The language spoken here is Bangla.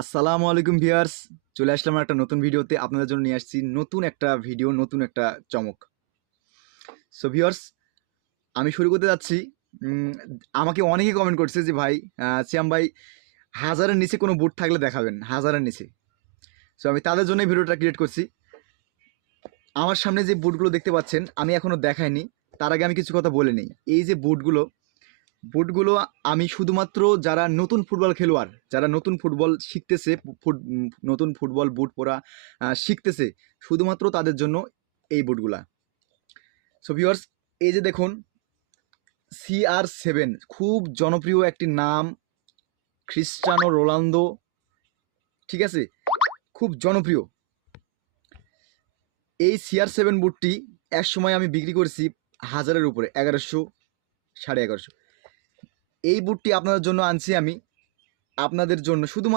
আসসালামু আলাইকুম ভিউয়ার্স, চলে আসলাম একটা নতুন ভিডিওতে। আপনাদের জন্য নিয়ে আসছি নতুন একটা ভিডিও, নতুন একটা চমক। সো ভিউয়ার্স, আমি শুরু করতে যাচ্ছি। উম, আমাকে অনেকেই কমেন্ট করছে যে ভাই, শ্যাম ভাই, 1000-এর নিচে কোনো বুট থাকলে দেখাবেন, 1000-এর নিচে। সো আমি তাদের জন্য ভিডিওটা ক্রিয়েট করছি। আমার সামনে যে বুটগুলো দেখতে পাচ্ছেন, আমি এখনও দেখাইনি। তার আগে আমি কিছু কথা বলে নিই। এই যে বুটগুলো, বুটগুলো আমি শুধুমাত্র যারা নতুন ফুটবল খেলোয়াড়, যারা নতুন ফুটবল শিখতেছে, নতুন ফুটবল বুট পরা শিখতেছে, শুধুমাত্র তাদের জন্য এই বুটগুলা। সো ভিউয়ার্স, এই যে দেখুন, CR7 খুব জনপ্রিয় একটি নাম, ক্রিস্টিয়ানো রোনালদো, ঠিক আছে, খুব জনপ্রিয়। এই CR7 বুটটি এক সময় আমি বিক্রি করেছি 1000-এর উপরে, 1100, 1150। এই বুটটি আপনাদের জন্য আনছি আমি, আপনাদের জন্য শুধুমাত্র